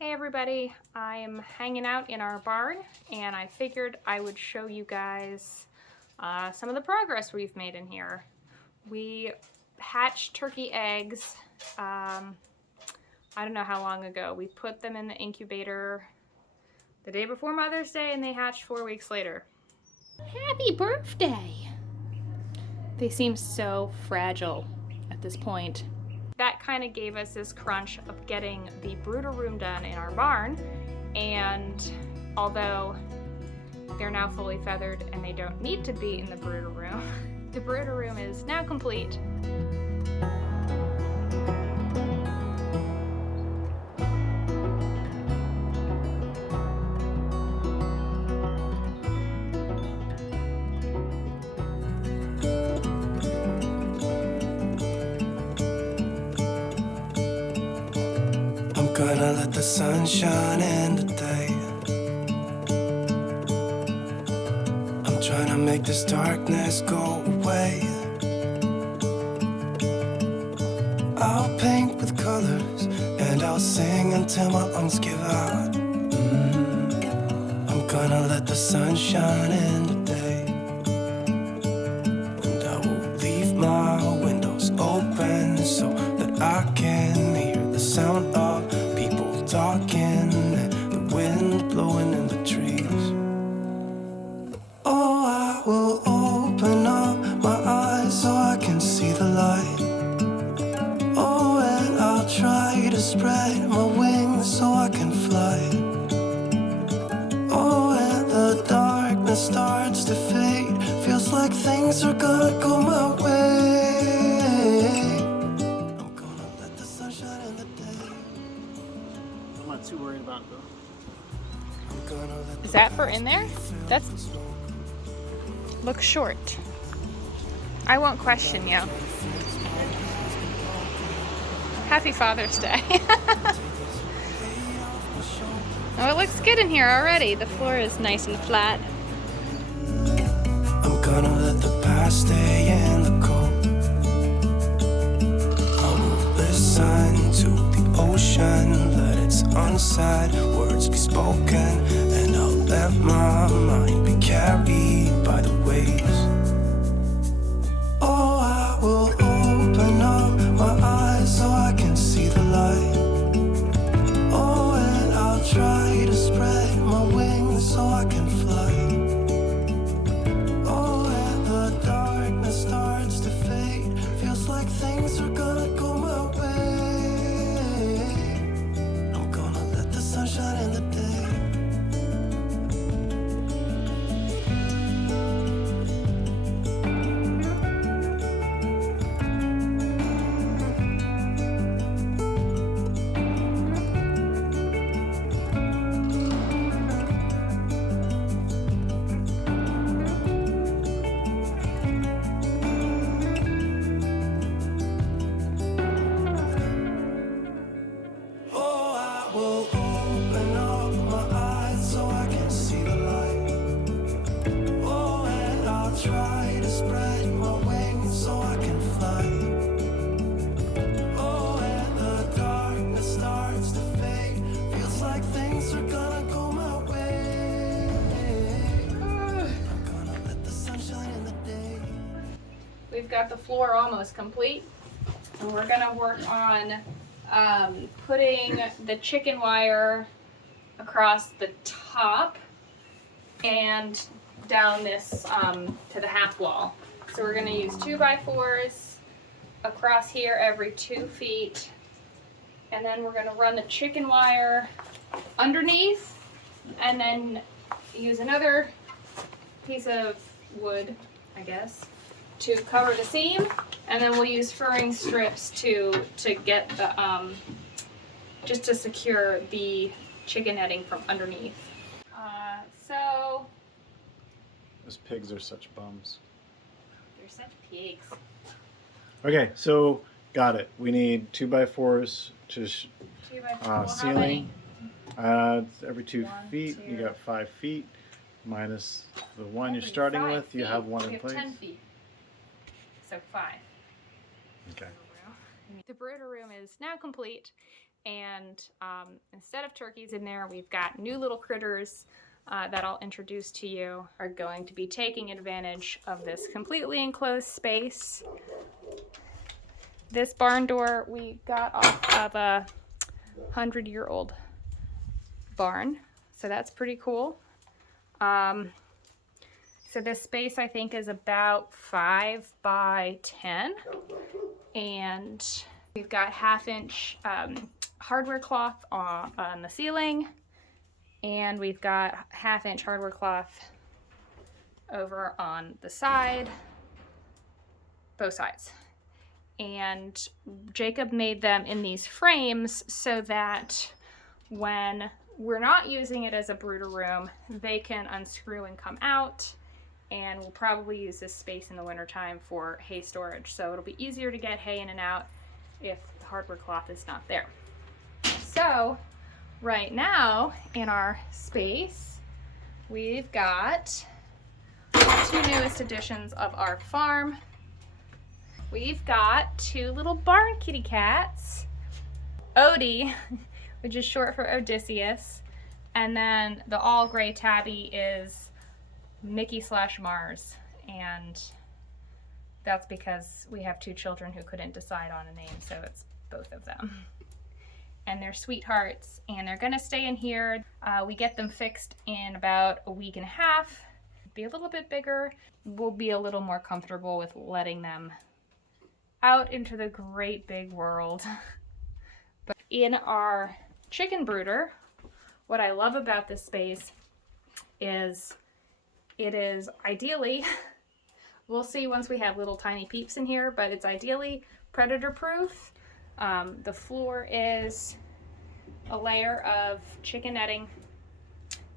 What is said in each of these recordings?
Hey everybody, I'm hanging out in our barn and I figured I would show you guys some of the progress we've made in here. We hatched turkey eggs, I don't know how long ago. We put them in the incubator the day before Mother's Day and they hatched 4 weeks later. Happy birthday! They seem so fragile at this point. That kind of gave us this crunch of getting the brooder room done in our barn, and although they're now fully feathered and they don't need to be in the brooder room, the brooder room is now complete. Gonna let the sun shine in today. I'm trying to make this darkness go away. I'll paint with colors and I'll sing until my lungs give out. I'm gonna let the sun shine in today. And I will leave my windows open so that I can hear the sound of talking and the wind blowing in the trees. Oh, I will open up my eyes so I can see the light. Oh, and I'll try to spread my wings so I can fly. Oh, and the darkness starts to fade. Feels like things are gonna go my way. I'm gonna let the sun shine in the day. I'm not too worried about though. Is that for in there? That's looks short. I won't question you. Happy Father's Day. Oh, it looks good in here already. The floor is nice and flat. I'm gonna let the past stay in the cold. I will listen to the ocean, let its unsaid words be spoken, and I'll let my mind be carried by the waves. Oh, I will open up my eyes so I can see the light. Oh, and I'll try to spread my wings so I can fly. Oh, and the darkness starts to fade. Feels like things are gonna go my way. I'm gonna let the sun shine in the day. We've got the floor almost complete, and we're gonna work on putting the chicken wire across the top and down this to the half wall. So we're gonna use 2x4s across here every 2 feet, and then we're gonna run the chicken wire underneath, and then use another piece of wood, I guess, to cover the seam, and then we'll use furring strips to get the just to secure the chicken netting from underneath. So Those pigs are such bums. they're such pigs. Okay, so got it. We need 2x4s to 2x4. How ceiling. many? Every 2 1, feet, 2. you got 5 feet minus the one you're Every starting 5 with. You feet. have one We in have place. 10 feet. So 5. Okay. The brooder room is now complete, And instead of turkeys in there, we've got new little critters that I'll introduce to you are going to be taking advantage of this completely enclosed space. This barn door we got off of a 100-year-old barn, so that's pretty cool. So this space I think is about 5 by 10, and we've got 1/2-inch hardware cloth on the ceiling, and we've got 1/2-inch hardware cloth over on the side, both sides. And Jacob made them in these frames so that when we're not using it as a brooder room, they can unscrew and come out, and we'll probably use this space in the wintertime for hay storage. So it'll be easier to get hay in and out if the hardware cloth is not there. So right now in our space, we've got the 2 newest additions of our farm. We've got 2 little barn kitty cats, Odie, which is short for Odysseus, and then the all gray tabby is Mickey/Mars, and that's because we have 2 children who couldn't decide on a name, so it's both of them. And they're sweethearts, and they're gonna stay in here. We get them fixed in about a week and a half. Be a little bit bigger. We'll be a little more comfortable with letting them out into the great big world. But in our chicken brooder, what I love about this space is it is ideally, we'll see once we have little tiny peeps in here, but it's ideally predator proof. The floor is a layer of chicken netting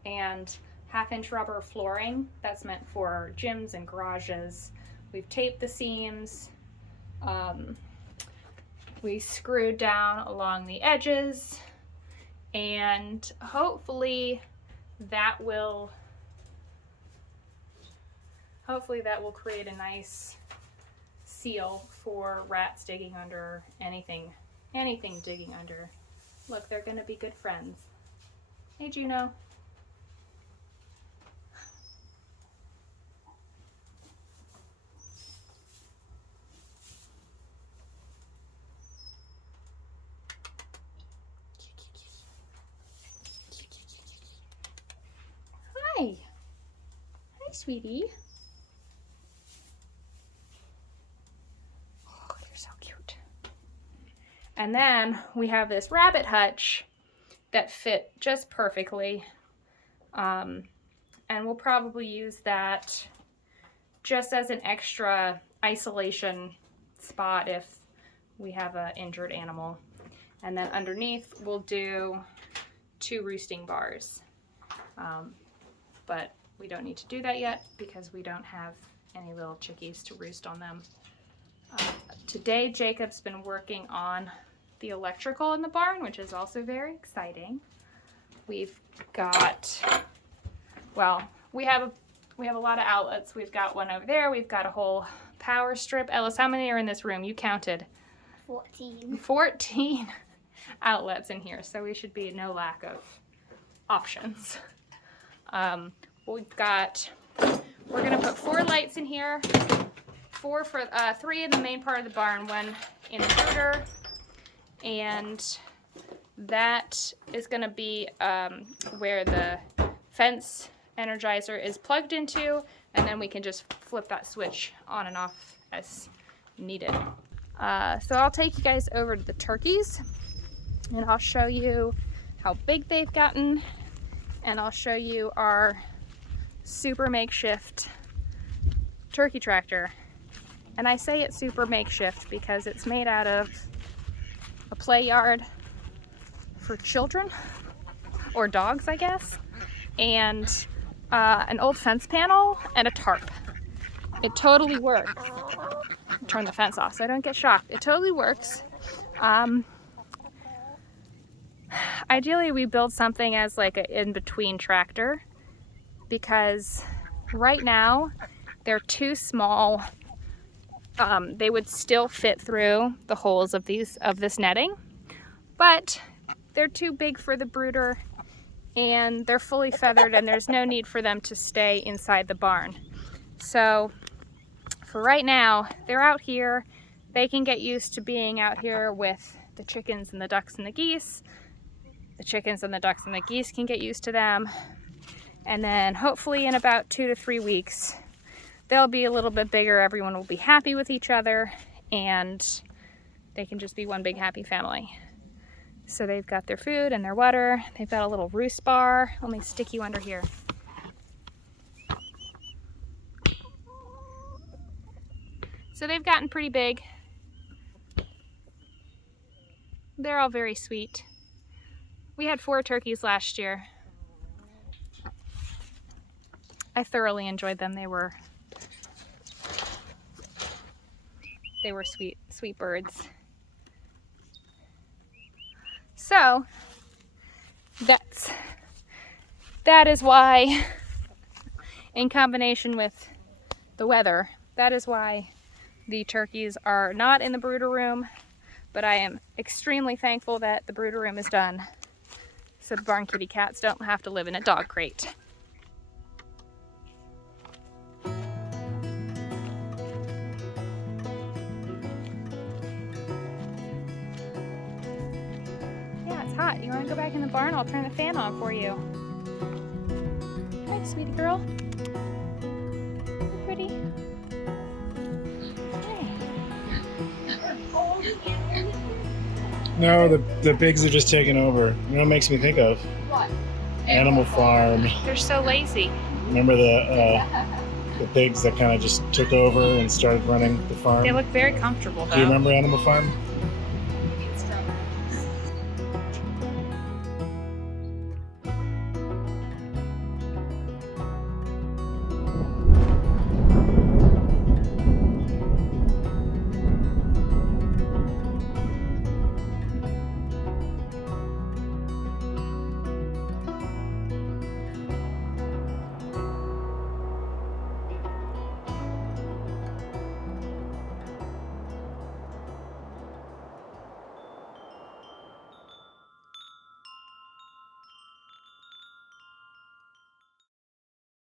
and 1/2-inch rubber flooring that's meant for gyms and garages. We've taped the seams. We screwed down along the edges, and hopefully that will create a nice seal for rats digging under, anything digging under. Look, they're gonna be good friends. Hey, Juno. Hi. Hi, sweetie. Oh, you're so cute. And then we have this rabbit hutch that fit just perfectly. And we'll probably use that just as an extra isolation spot if we have an injured animal. And then underneath we'll do 2 roosting bars. But we don't need to do that yet because we don't have any little chickies to roost on them. Today Jacob's been working on the electrical in the barn, which is also very exciting. We've got, well, we have a lot of outlets. We've got one over there. We've got a whole power strip. Ellis, how many are in this room? You counted. 14. 14 outlets in here, so we should be in no lack of options. We're gonna put 4 lights in here, 3 in the main part of the barn, 1 in the brooder, and that is gonna be where the fence energizer is plugged into, and then we can just flip that switch on and off as needed. So I'll take you guys over to the turkeys, and I'll show you how big they've gotten, and I'll show you our super makeshift turkey tractor. And I say it's super makeshift because it's made out of a play yard for children, or dogs, I guess, and an old fence panel and a tarp. It totally works. Turn the fence off so I don't get shocked. It totally works. Ideally, we build something as like an in-between tractor, because right now they're too small. They would still fit through the holes of this netting, but they're too big for the brooder, and they're fully feathered, and there's no need for them to stay inside the barn. So for right now, they're out here. They can get used to being out here with the chickens and the ducks and the geese. The chickens and the ducks and the geese can get used to them. And then hopefully in about 2 to 3 weeks, they'll be a little bit bigger. Everyone will be happy with each other, and they can just be one big happy family. So they've got their food and their water. They've got a little roost bar. Let me stick you under here. So they've gotten pretty big. They're all very sweet. We had 4 turkeys last year. I thoroughly enjoyed them. They were sweet birds. So that is why, in combination with the weather, that is why the turkeys are not in the brooder room, but I am extremely thankful that the brooder room is done, so the barn kitty cats don't have to live in a dog crate. Yeah, it's hot. You want to go back in the barn? I'll turn the fan on for you. Hi, sweetie girl. You're pretty. No, the pigs are just taking over. You know what it makes me think of? What? Animal Farm. They're so lazy. Remember the pigs that kind of just took over and started running the farm? They look very comfortable though. Do you remember Animal Farm?